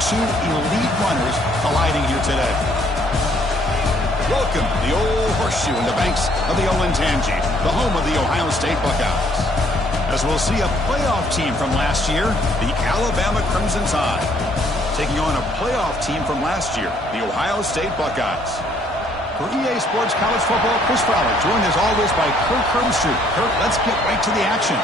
two elite runners colliding here today. Welcome to the old horseshoe in the banks of the Olentangy, the home of the Ohio State Buckeyes. As we'll see a playoff team from last year, the Alabama Crimson Tide, taking on a playoff team from last year, the Ohio State Buckeyes. For EA Sports College Football, Chris Fowler, joined as always by Kirk Herbstreit. Kirk, let's get right to the action.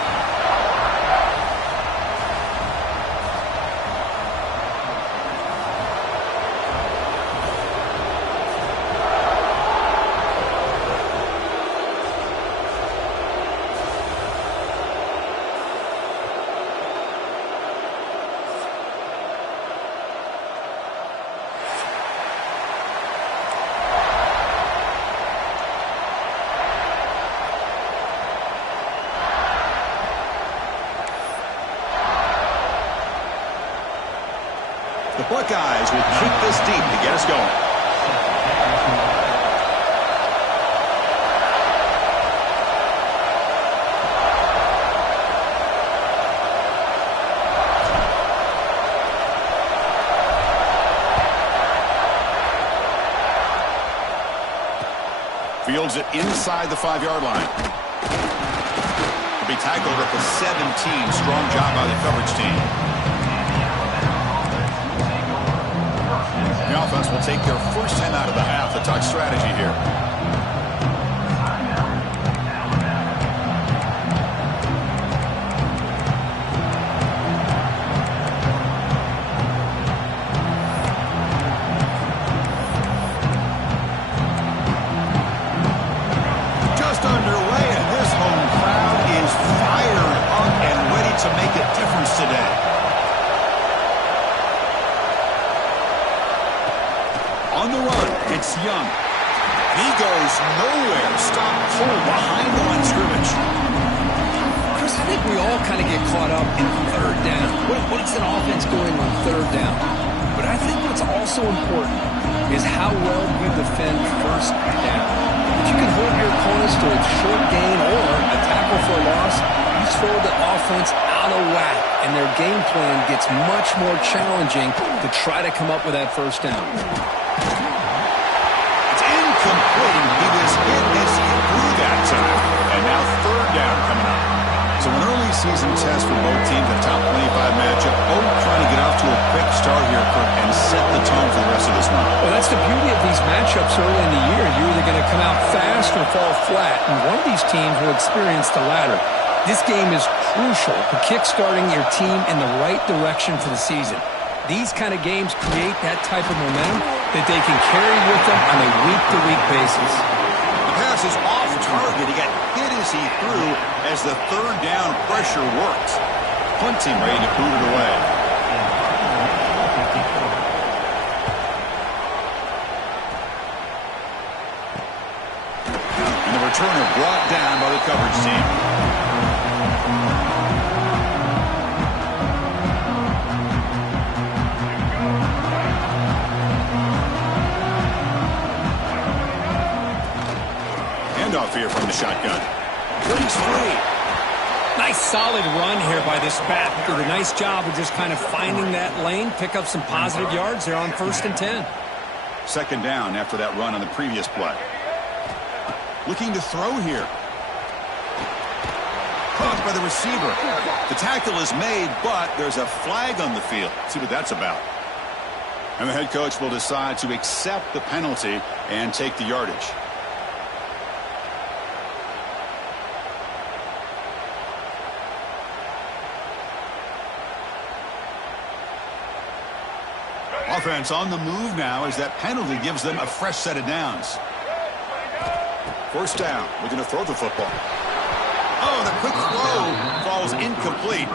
The Buckeyes will kick this deep to get us going. Fields it inside the 5-yard line. To be tackled at the 17. Strong job by the coverage team. The offense will take their first 10 out of the half to talk strategy here. Just underway, and this home crowd is fired up and ready to make a difference today. On the run, it's Young. He goes nowhere. Stop cold behind the line of scrimmage. Chris, I think we all kind of get caught up in third down. What's an offense going on third down? But I think what's also important is how well you defend first down. If you can hold your opponents to a short gain or a tackle for a loss, you throw the offense out of whack, and their game plan gets much more challenging to try to come up with that first down. Complete. He was hit as he threw that time. And now third down coming up. So an early season test for both teams, a top 25 matchup. Both trying to get off to a quick start here, Kirk, and set the tone for the rest of this one. Well, that's the beauty of these matchups early in the year. You're either going to come out fast or fall flat, and one of these teams will experience the latter. This game is crucial to kick-starting your team in the right direction for the season. These kind of games create that type of momentum that they can carry with them on a week-to-week basis. The pass is off target. He got hit as he threw as the third down pressure worked. Punt team ready to boot it away. And the returner brought down by the coverage team. Off here from the shotgun. He's free. Nice solid run here by this back. Did a nice job of just kind of finding that lane, pick up some positive yards there on 1st and 10. Second down after that run on the previous play. Looking to throw here. Caught by the receiver. The tackle is made, but there's a flag on the field. Let's see what that's about. And the head coach will decide to accept the penalty and take the yardage. Offense on the move now as that penalty gives them a fresh set of downs. First down. Looking to throw the football. Oh, the quick throw falls incomplete.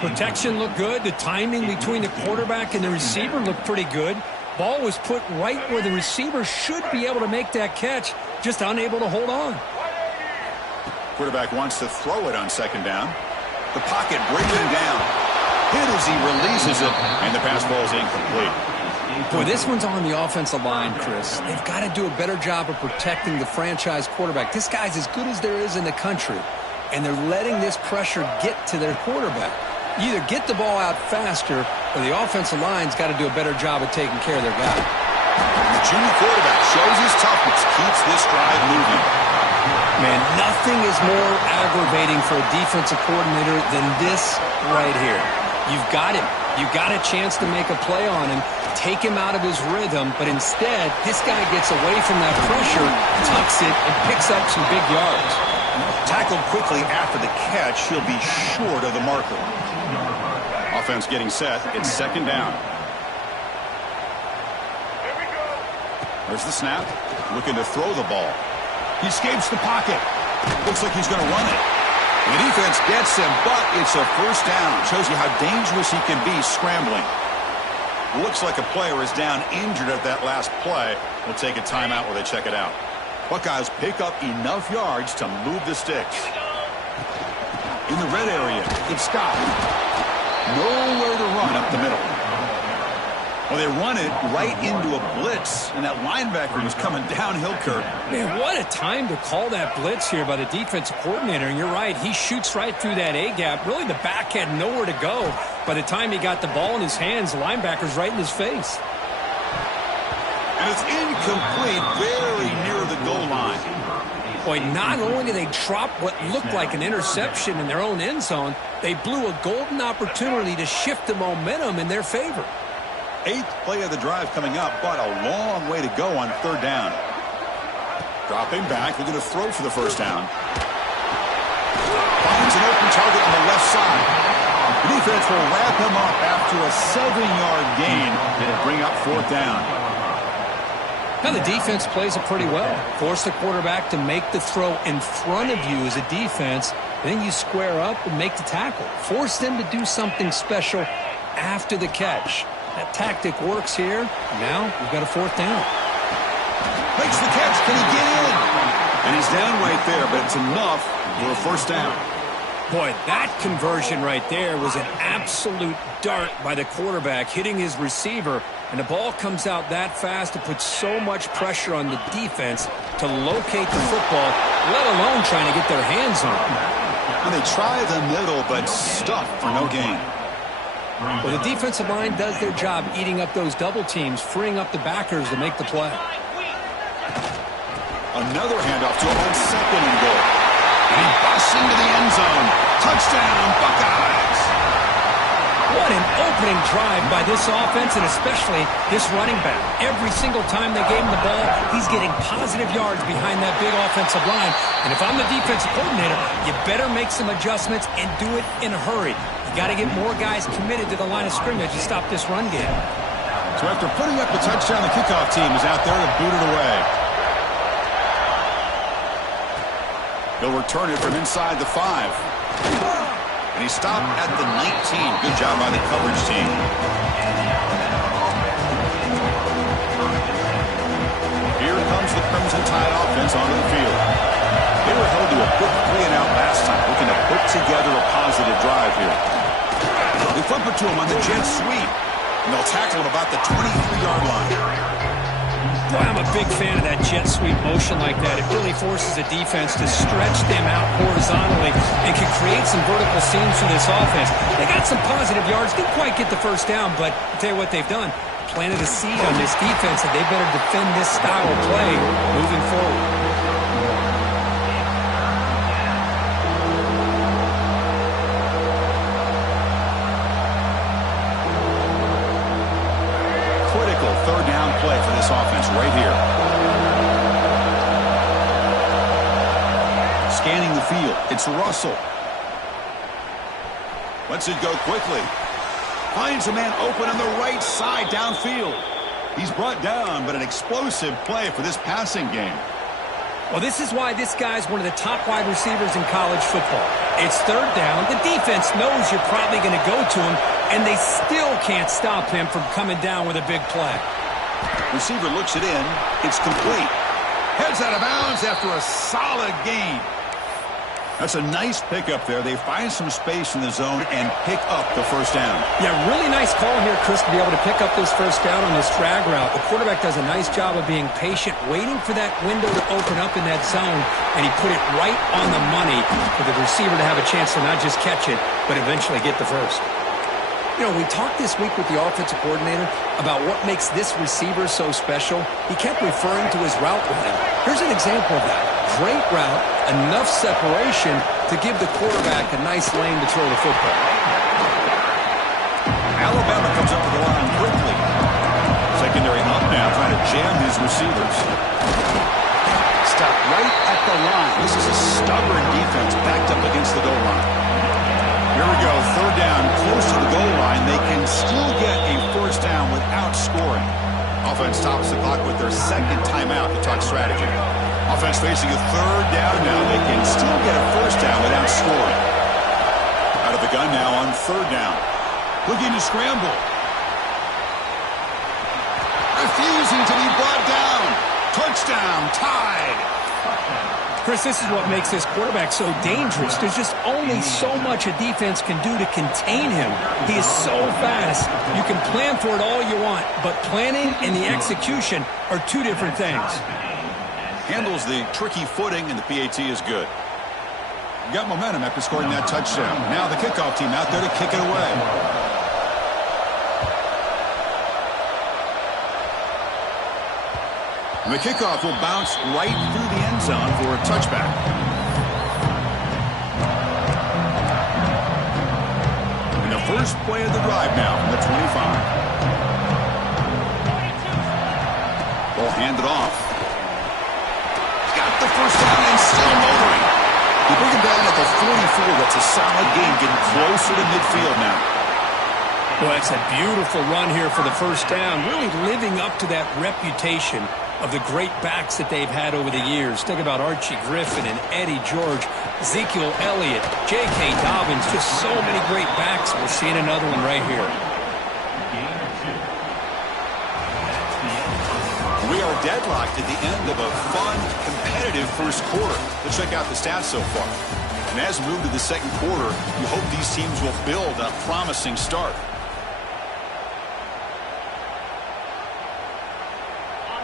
Protection looked good. The timing between the quarterback and the receiver looked pretty good. Ball was put right where the receiver should be able to make that catch, just unable to hold on. Quarterback wants to throw it on second down. The pocket breaking down. Hit as he releases it, and the pass falls incomplete. Boy, this one's on the offensive line, Chris. They've got to do a better job of protecting the franchise quarterback. This guy's as good as there is in the country, and they're letting this pressure get to their quarterback. You either get the ball out faster Well, the offensive line's got to do a better job of taking care of their guy. The junior quarterback shows his toughness, keeps this drive moving. Man, nothing is more aggravating for a defensive coordinator than this right here. You've got him. You've got a chance to make a play on him, take him out of his rhythm, but instead, this guy gets away from that pressure, tucks it, and picks up some big yards. Tackled quickly after the catch, he'll be short of the marker. Offense getting set. It's second down. There's the snap. Looking to throw the ball. He escapes the pocket. Looks like he's going to run it. The defense gets him, but it's a first down. Shows you how dangerous he can be scrambling. Looks like a player is down injured at that last play. We'll take a timeout while they check it out. Buckeyes pick up enough yards to move the sticks. In the red area, it's Scott. Nowhere to run up the middle. Well, they run it right into a blitz, and that linebacker was coming downhill, Kirk. Man, what a time to call that blitz here by the defensive coordinator. And you're right, he shoots right through that A-gap. Really, the back had nowhere to go. By the time he got the ball in his hands, the linebacker's right in his face. And it's incomplete, very near the goal line. Boy, not only did they drop what looked like an interception in their own end zone, they blew a golden opportunity to shift the momentum in their favor. 8th play of the drive coming up, but a long way to go on third down. Dropping back, they're going to throw for the first down. Finds an open target on the left side. The defense will wrap him up after a 7-yard gain. It'll bring up fourth down. Now the defense plays it pretty well. Force the quarterback to make the throw in front of you as a defense. Then you square up and make the tackle. Force them to do something special after the catch. That tactic works here. Now we've got a fourth down. Makes the catch. Can he get in? And he's down right there, but it's enough for a first down. Boy, that conversion right there was an absolute dart by the quarterback hitting his receiver. And the ball comes out that fast. It puts so much pressure on the defense to locate the football, let alone trying to get their hands on it. And they try the middle, but stuff for no gain. Well, the defensive line does their job eating up those double teams, freeing up the backers to make the play. Another handoff to him on second and goal. And he busts into the end zone. Touchdown, Buckeyes! What an opening drive by this offense, and especially this running back. Every single time they gave him the ball, he's getting positive yards behind that big offensive line. And if I'm the defensive coordinator, you better make some adjustments and do it in a hurry. You got to get more guys committed to the line of scrimmage to stop this run game. So after putting up the touchdown, the kickoff team is out there to boot it away. He'll return it from inside the 5. And he stopped at the 19. Good job by the coverage team. Here comes the Crimson Tide offense onto the field. They were held to a quick 3-and-out last time, looking to put together a positive drive here. They flip it to him on the jet sweep. And they'll tackle him about the 23-yard line. Boy, I'm a big fan of that jet sweep motion like that. It really forces a defense to stretch them out horizontally and can create some vertical seams for this offense. They got some positive yards, didn't quite get the first down, but I'll tell you what they've done. Planted a seed on this defense that they better defend this style of play moving forward. Third down play for this offense right here. Scanning the field. It's Russell. Lets it go quickly. Finds a man open on the right side downfield. He's brought down, but an explosive play for this passing game. Well, this is why this guy's one of the top wide receivers in college football. It's third down. The defense knows you're probably going to go to him, and they still can't stop him from coming down with a big play. Receiver looks it in. It's complete. Heads out of bounds after a solid gain. That's a nice pickup there. They find some space in the zone and pick up the first down. Yeah, really nice call here, Chris, to be able to pick up this first down on this drag route. The quarterback does a nice job of being patient, waiting for that window to open up in that zone, and he put it right on the money for the receiver to have a chance to not just catch it, but eventually get the first. You know, we talked this week with the offensive coordinator about what makes this receiver so special. He kept referring to his route running. Here's an example of that. Great route, enough separation to give the quarterback a nice lane to throw the football. Alabama comes over the line quickly. Secondary up now, trying to jam these receivers. Stop right at the line. This is a stubborn defense backed up against the goal line. Here we go, third down, close to the goal line. They can still get a first down without scoring. Offense tops the clock with their second timeout to talk strategy. Offense facing a third down now. They can still get a first down without scoring. Out of the gun now on third down. Looking to scramble. Refusing to be brought down. Touchdown, tied. Chris, this is what makes this quarterback so dangerous. There's just only so much a defense can do to contain him. He is so fast. You can plan for it all you want, but planning and the execution are two different things. Handles the tricky footing, and the PAT is good. Got momentum after scoring that touchdown. Now the kickoff team out there to kick it away. And the kickoff will bounce right through the end zone for a touchback. And the first play of the drive now from the 25. Ball handed off. Got the first down and still motoring. You bring him down at the 44. That's a solid gain, getting closer to midfield now. Well, it's a beautiful run here for the first down, really living up to that reputation of the great backs that they've had over the years. Think about Archie Griffin and Eddie George, Ezekiel Elliott, J.K. Dobbins, just so many great backs. We're seeing another one right here. We are deadlocked at the end of a fun, competitive first quarter. Let's check out the stats so far. And as we move to the second quarter, you hope these teams will build a promising start.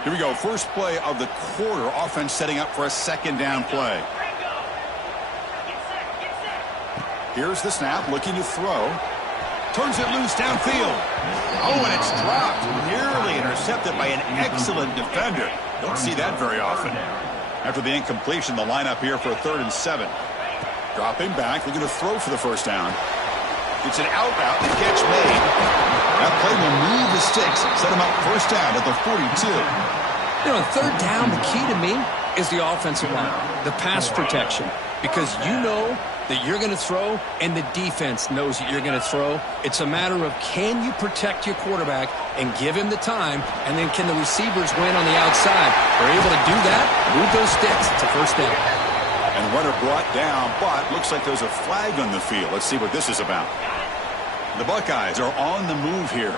Here we go, first play of the quarter. Offense setting up for a second down play. Here's the snap, looking to throw. Turns it loose downfield. Oh, and it's dropped. Nearly intercepted by an excellent defender. Don't see that very often. After the incompletion, the lineup here for a 3rd and 7. Dropping back, looking to throw for the first down. It's an out route, the catch made. That play will move the sticks, set him up first down at the 42. You know, third down, the key to me is the offensive line, the pass protection, because you know that you're going to throw and the defense knows that you're going to throw. It's a matter of can you protect your quarterback and give him the time, and then can the receivers win on the outside? They're able to do that, move those sticks. It's a first down. And runner brought down, but looks like there's a flag on the field. Let's see what this is about. The Buckeyes are on the move here.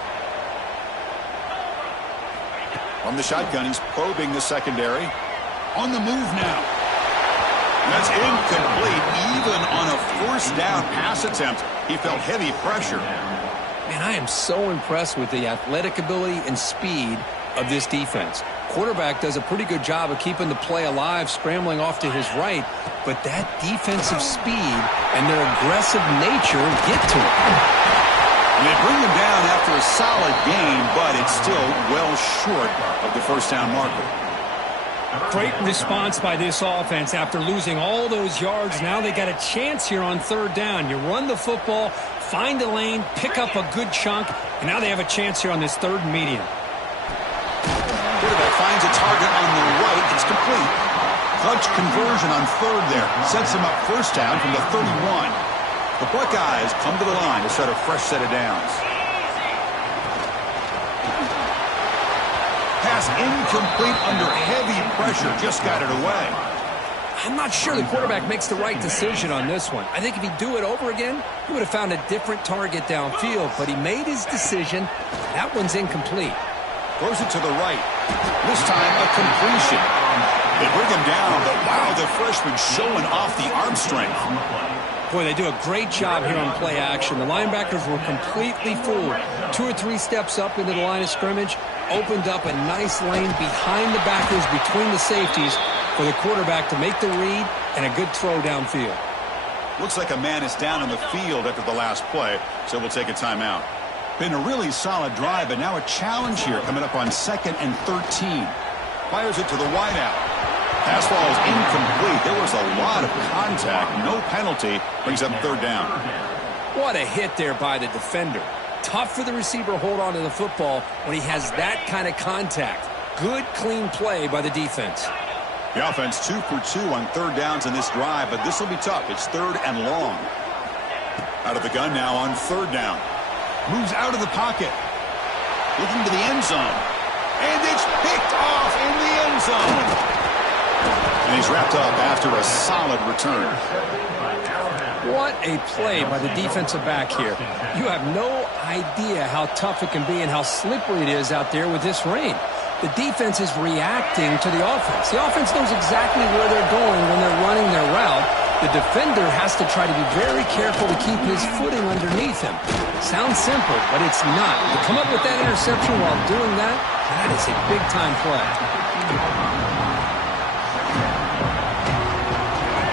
From the shotgun, he's probing the secondary. On the move now. That's incomplete. Even on a first down pass attempt, he felt heavy pressure. Man, I am so impressed with the athletic ability and speed of this defense. Quarterback does a pretty good job of keeping the play alive, scrambling off to his right, but that defensive speed and their aggressive nature get to him. And they bring him down after a solid gain, but it's still well short of the first down marker. Great response by this offense after losing all those yards. Now they got a chance here on third down. You run the football, find a lane, pick up a good chunk, and now they have a chance here on this 3rd and medium. Quarterback finds a target on the right. It's complete. Clutch conversion on 3rd there. Sets him up first down from the 31. The Buckeyes come to the line to set a fresh set of downs. Pass incomplete under heavy pressure. Just got it away. I'm not sure the quarterback makes the right decision on this one. I think if he'd do it over again, he would have found a different target downfield, but he made his decision. That one's incomplete. Throws it to the right. This time a completion. They bring him down, but wow, the freshman showing off the arm strength. Boy, they do a great job here on play action. The linebackers were completely fooled. 2 or 3 steps up into the line of scrimmage, opened up a nice lane behind the backers, between the safeties, for the quarterback to make the read and a good throw downfield. Looks like a man is down on the field after the last play, so we'll take a timeout. Been a really solid drive, but now a challenge here coming up on 2nd and 13. Fires it to the wideout. Pass ball is incomplete. There was a lot of contact. No penalty. Brings up 3rd down. What a hit there by the defender. Tough for the receiver to hold on to the football when he has that kind of contact. Good, clean play by the defense. The offense 2 for 2 on 3rd downs in this drive, but this will be tough. It's 3rd and long. Out of the gun now on 3rd down. Moves out of the pocket. Looking to the end zone. And it's picked off in the end zone. And he's wrapped up after a solid return. What a play by the defensive back here. You have no idea how tough it can be and how slippery it is out there with this rain. The defense is reacting to the offense. The offense knows exactly where they're going when they're running their route. The defender has to try to be very careful to keep his footing underneath him. Sounds simple, but it's not. To come up with that interception while doing that, that is a big-time play.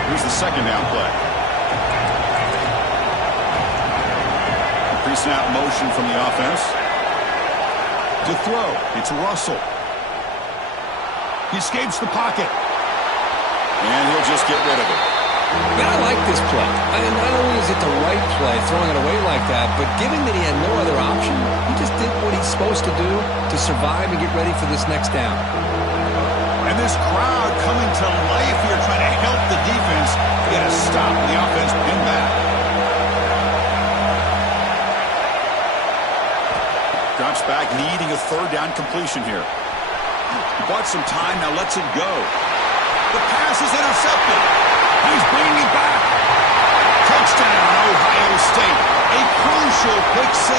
Here's the 2nd down play. Pre-snap motion from the offense. To throw, it's Russell. He escapes the pocket. And he'll just get rid of it. Man, I like this play. I mean, not only is it the right play, throwing it away like that, but given that he had no other option, he just did what he's supposed to do to survive and get ready for this next down. And this crowd coming to life here, trying to help the defense get a stop. The offense pinned back. Drops back, needing a 3rd down completion here. Bought some time, now lets it go. The pass is intercepted. He's bringing it back. Touchdown, Ohio State. A crucial pick 6.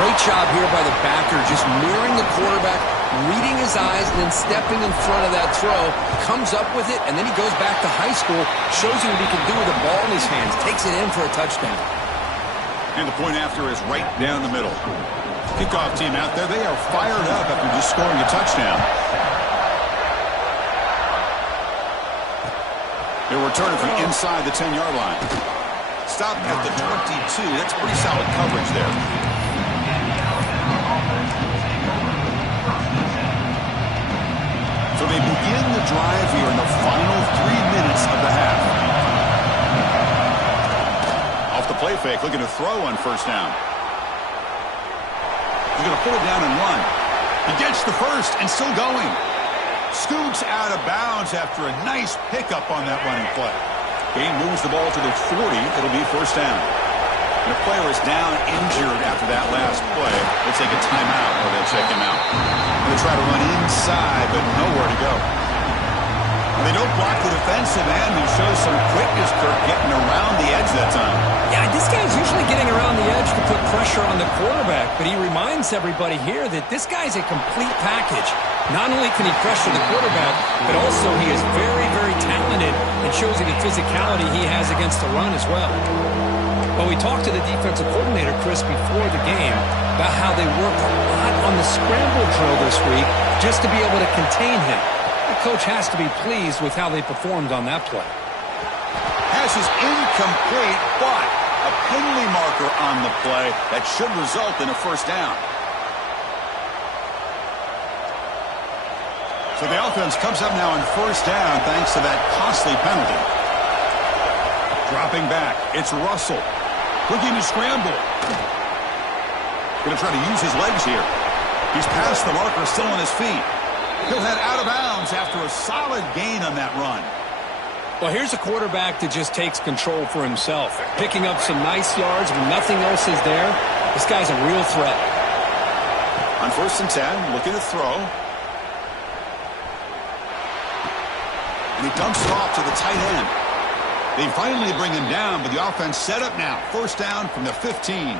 Great job here by the backer, just mirroring the quarterback, reading his eyes, and then stepping in front of that throw. Comes up with it, and then he goes back to high school, shows you what he can do with the ball in his hands, takes it in for a touchdown. And the point after is right down the middle. Kickoff team out there, they are fired up after just scoring a touchdown. They'll return it from inside the 10-yard line. Stop at the 22. That's pretty solid coverage there. So they begin the drive here in the final 3 minutes of the half. Off the play fake, looking to throw on 1st down. He's going to pull it down and run. He gets the first and still going. Scoots out of bounds after a nice pickup on that running play. Gain moves the ball to the 40. It'll be 1st down. And the player is down injured after that last play. They'll take a timeout or they'll check him out. They'll try to run inside, but nowhere to go. And they don't block the defensive end, who shows some quickness, Kirk, getting around the edge that time. Yeah, this guy's usually getting around the edge to put pressure on the quarterback, but he reminds everybody here that this guy's a complete package. Not only can he pressure the quarterback, but also he is very, very talented and shows you the physicality he has against the run as well. Well, we talked to the defensive coordinator, Chris, before the game about how they worked a lot on the scramble drill this week just to be able to contain him. The coach has to be pleased with how they performed on that play. Pass is incomplete, but a penalty marker on the play that should result in a 1st down. So the offense comes up now on 1st down thanks to that costly penalty. Dropping back, it's Russell. Looking to scramble. Going to try to use his legs here. He's past the marker, still on his feet. He'll head out of bounds after a solid gain on that run. Well, here's a quarterback that just takes control for himself. Picking up some nice yards when nothing else is there. This guy's a real threat. On 1st and 10, looking to throw. And he dumps it off to the tight end. They finally bring him down, but the offense set up now. 1st down from the 15.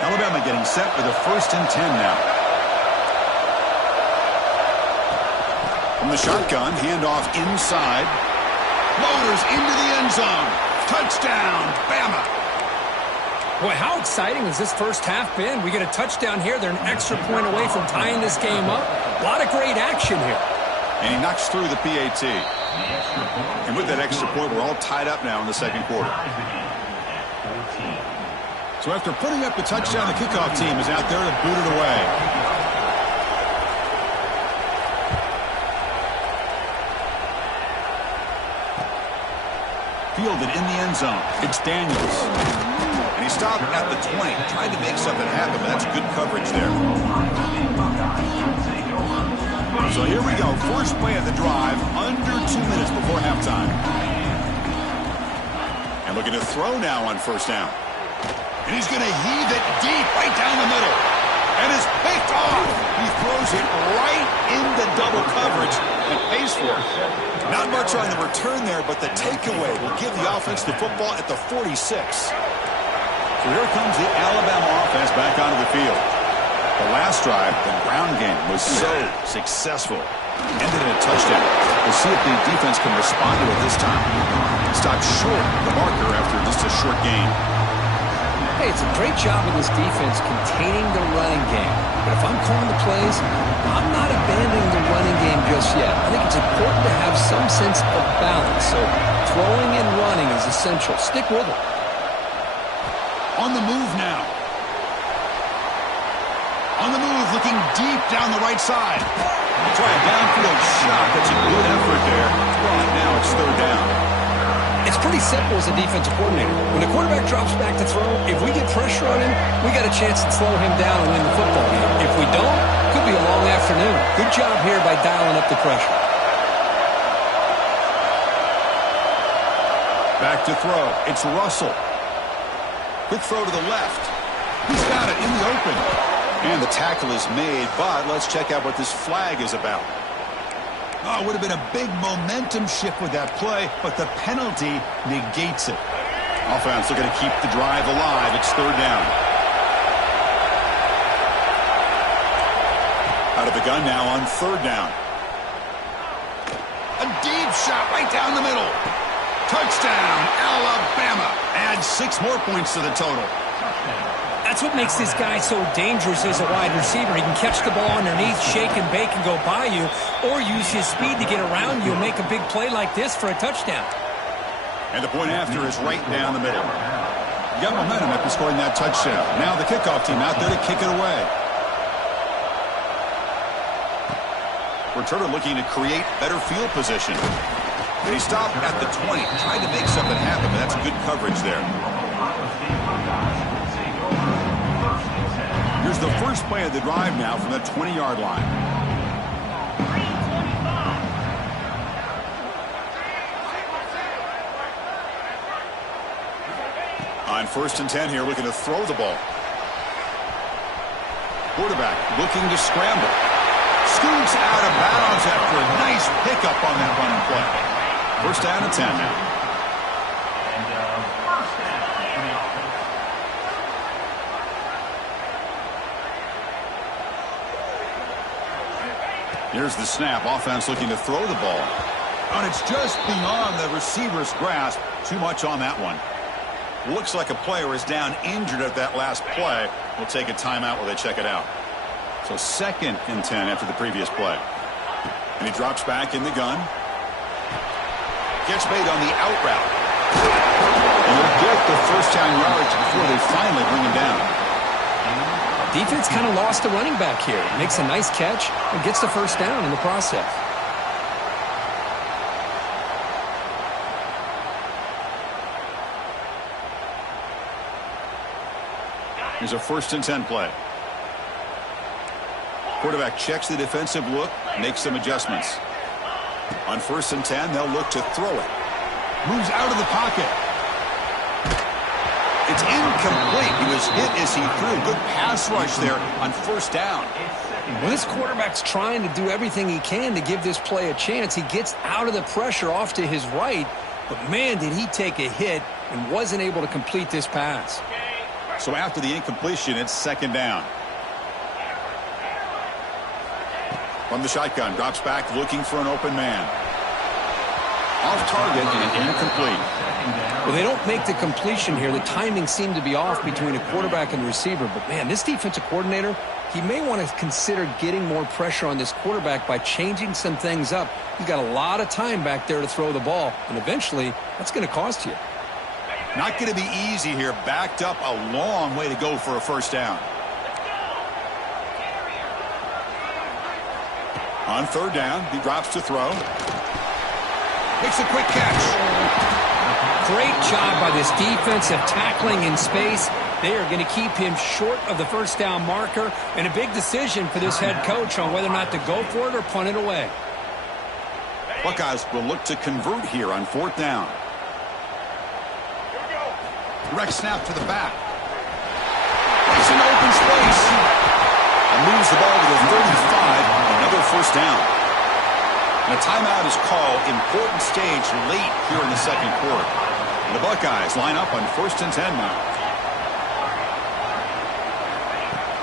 Alabama getting set for the 1st and 10 now. From the shotgun, handoff inside. Loaders into the end zone. Touchdown, Bama. Boy, how exciting has this first half been? We get a touchdown here. They're an extra point away from tying this game up. A lot of great action here. And he knocks through the PAT. And with that extra point, we're all tied up now in the second quarter. So after putting up the touchdown, the kickoff team is out there to boot it away. Fielded in the end zone. It's Daniels. And he stopped at the 20. Tried to make something happen, but that's good coverage there. So here we go. First play of the drive, under 2 minutes before halftime. And looking to throw now on first down. And he's going to heave it deep right down the middle. And is picked off. He throws it right into double coverage and pays for it. Not much on the return there, but the takeaway will give the offense the football at the 46. So here comes the Alabama offense back onto the field. The last drive, the ground game, was so successful. Ended in a touchdown. We'll see if the defense can respond to it this time. Stopped short of the marker after just a short gain. Hey, it's a great job of this defense containing the running game. But if I'm calling the plays, I'm not abandoning the running game just yet. I think it's important to have some sense of balance. So throwing and running is essential. Stick with it. On the move now. On the move, looking deep down the right side. Try a downfield shot. That's a good effort there. Well, now it's third down. It's pretty simple as a defensive coordinator. When the quarterback drops back to throw, if we get pressure on him, we got a chance to slow him down and win the football game. If we don't, could be a long afternoon. Good job here by dialing up the pressure. Back to throw. It's Russell. Quick throw to the left. He's got it in the open. And the tackle is made, but let's check out what this flag is about. Oh, it would have been a big momentum shift with that play, but the penalty negates it. Offense looking to keep the drive alive. It's third down. Out of the gun now on third down. A deep shot right down the middle. Touchdown, Alabama. Add 6 more points to the total. That's what makes this guy so dangerous as a wide receiver. He can catch the ball underneath, shake and bake and go by you, or use his speed to get around you and make a big play like this for a touchdown. And the point after is right down the middle. You got momentum after scoring that touchdown. Now the kickoff team out there to kick it away. Returner looking to create better field position. And he stopped at the 20. Tried to make something happen, but that's good coverage there. Here's the first play of the drive now from the 20-yard line. On first and 10 here, looking to throw the ball. Quarterback looking to scramble. Scoots out of bounds after a nice pickup on that running play. First down and 10 now. Here's the snap. Offense looking to throw the ball. And it's just beyond the receiver's grasp. Too much on that one. Looks like a player is down injured at that last play. We'll take a timeout while they check it out. So second and 10 after the previous play. And he drops back in the gun. Gets made on the out route. And he'll get the first down yards before they finally bring him down. Defense kind of lost the running back here. Makes a nice catch and gets the first down in the process. Here's a first and 10 play. Quarterback checks the defensive look, makes some adjustments. On first and 10, they'll look to throw it. Moves out of the pocket. It's incomplete. He was hit as he threw. Good pass rush there on first down. Well, this quarterback's trying to do everything he can to give this play a chance. He gets out of the pressure off to his right, but man, did he take a hit and wasn't able to complete this pass. So after the incompletion, it's second down. From the shotgun, drops back looking for an open man. Off target and incomplete. Well, they don't make the completion here. The timing seemed to be off between a quarterback and the receiver. But, man, this defensive coordinator, he may want to consider getting more pressure on this quarterback by changing some things up. He's got a lot of time back there to throw the ball, and eventually that's going to cost you. Not going to be easy here. Backed up a long way to go for a first down. On third down, he drops to throw. Makes a quick catch. Great job by this defensive tackling in space. They are going to keep him short of the first down marker, and a big decision for this head coach on whether or not to go for it or punt it away. Buckeyes will look to convert here on fourth down. Direct snap to the back. He's in open space. And moves the ball to the 35. Another first down. And a timeout is called. Important stage late here in the second quarter. The Buckeyes line up on 1st and 10 now.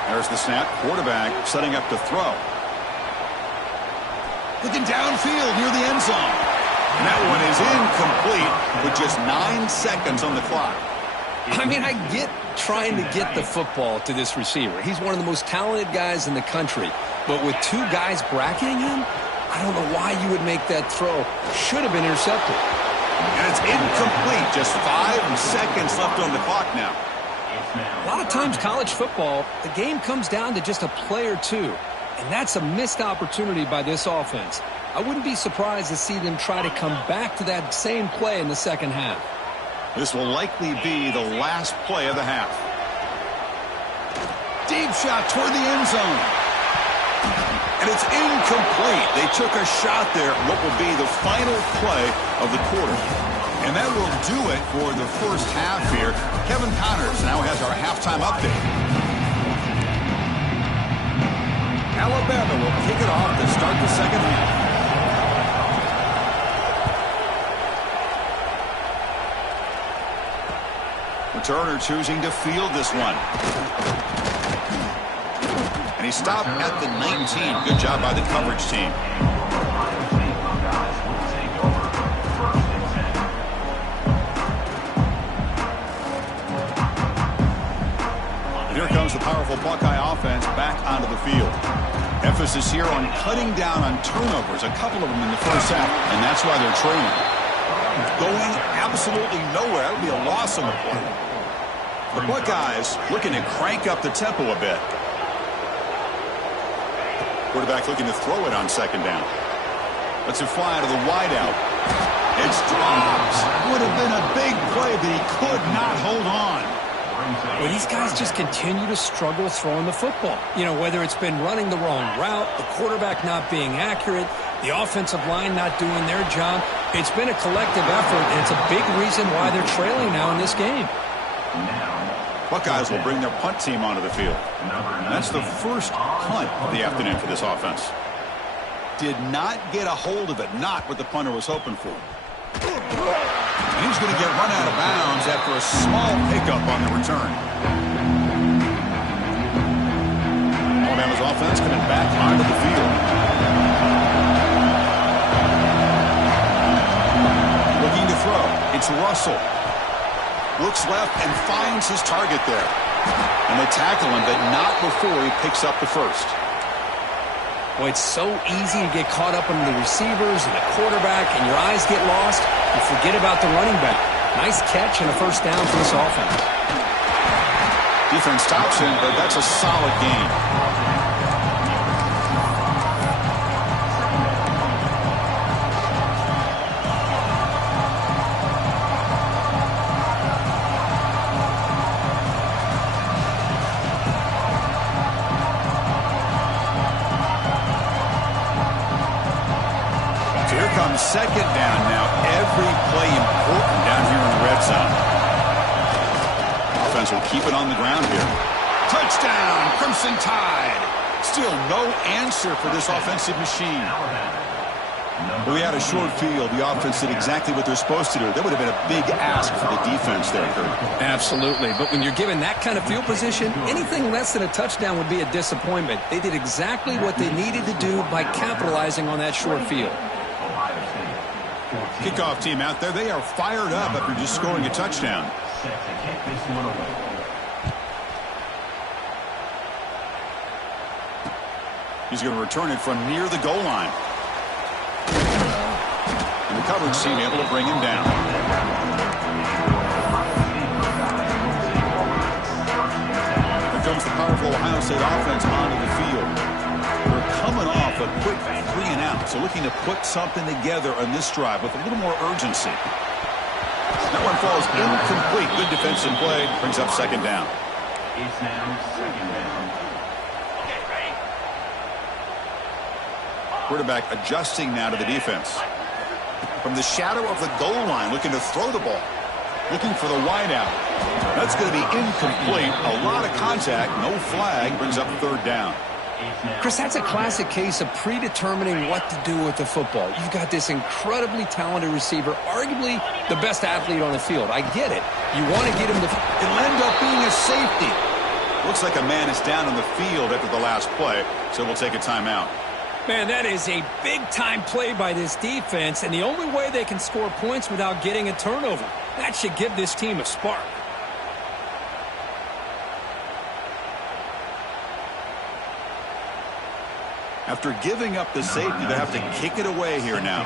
There's the snap. Quarterback setting up to throw. Looking downfield near the end zone. And that one is incomplete with just 9 seconds on the clock. I mean, I get trying to get the football to this receiver. He's one of the most talented guys in the country. But with 2 guys bracketing him, I don't know why you would make that throw. Should have been intercepted. And it's incomplete. Just 5 seconds left on the clock now. A lot of times college football, the game comes down to just a play or two. And that's a missed opportunity by this offense. I wouldn't be surprised to see them try to come back to that same play in the second half. This will likely be the last play of the half. Deep shot toward the end zone. And it's incomplete. They took a shot there, what will be the final play of the quarter. And that will do it for the first half here. Kevin Connors now has our halftime update. Alabama will kick it off to start the second half. Returner choosing to field this one. And he stopped at the 19. Good job by the coverage team. Here comes the powerful Buckeye offense back onto the field. Emphasis here on cutting down on turnovers, a couple of them in the first half, and that's why they're trailing. Going absolutely nowhere. That would be a loss on the play. The Buckeyes looking to crank up the tempo a bit. Quarterback looking to throw it on second down. Lets it fly to the wideout. It's dropped. Would have been a big play, but he could not hold on. Well, these guys just continue to struggle throwing the football. You know, whether it's been running the wrong route, the quarterback not being accurate, the offensive line not doing their job. It's been a collective effort, and it's a big reason why they're trailing now in this game. Buckeyes will bring their punt team onto the field. That's the first punt of the afternoon for this offense. Did not get a hold of it, not what the punter was hoping for. And he's going to get run out of bounds after a small pickup on the return. Alabama's offense coming back onto the field. Looking to throw. It's Russell. Looks left and finds his target there. And they tackle him, but not before he picks up the first. Well, it's so easy to get caught up in the receivers and the quarterback, and your eyes get lost. You forget about the running back. Nice catch and a first down for this offense. Defense stops him, but that's a solid gain. Second down now. Every play important down here in the red zone. Offense will keep it on the ground here. Touchdown, Crimson Tide. Still no answer for this offensive machine. But we had a short field. The offense did exactly what they're supposed to do. That would have been a big ask for the defense there, Kurt. Absolutely. But when you're given that kind of field position, anything less than a touchdown would be a disappointment. They did exactly what they needed to do by capitalizing on that short field. Kickoff team out there, they are fired up after just scoring a touchdown. He's going to return it from near the goal line. And the coverage team able to bring him down. Here comes the powerful Ohio State offense onto the field. They're coming off a quick 3-and-out, so looking to put something together on this drive with a little more urgency. That one falls incomplete. Good defensive play. Brings up second down. It's now second down. Quarterback adjusting now to the defense. From the shadow of the goal line, looking to throw the ball. Looking for the wideout. That's going to be incomplete. A lot of contact. No flag. Brings up third down. Chris, that's a classic case of predetermining what to do with the football. You've got this incredibly talented receiver, arguably the best athlete on the field. I get it. You want to get him to... It'll end up being a safety. Looks like a man is down on the field after the last play, so we'll take a timeout. Man, that is a big-time play by this defense, and the only way they can score points without getting a turnover. That should give this team a spark. After giving up the safety, they have to kick it away here now.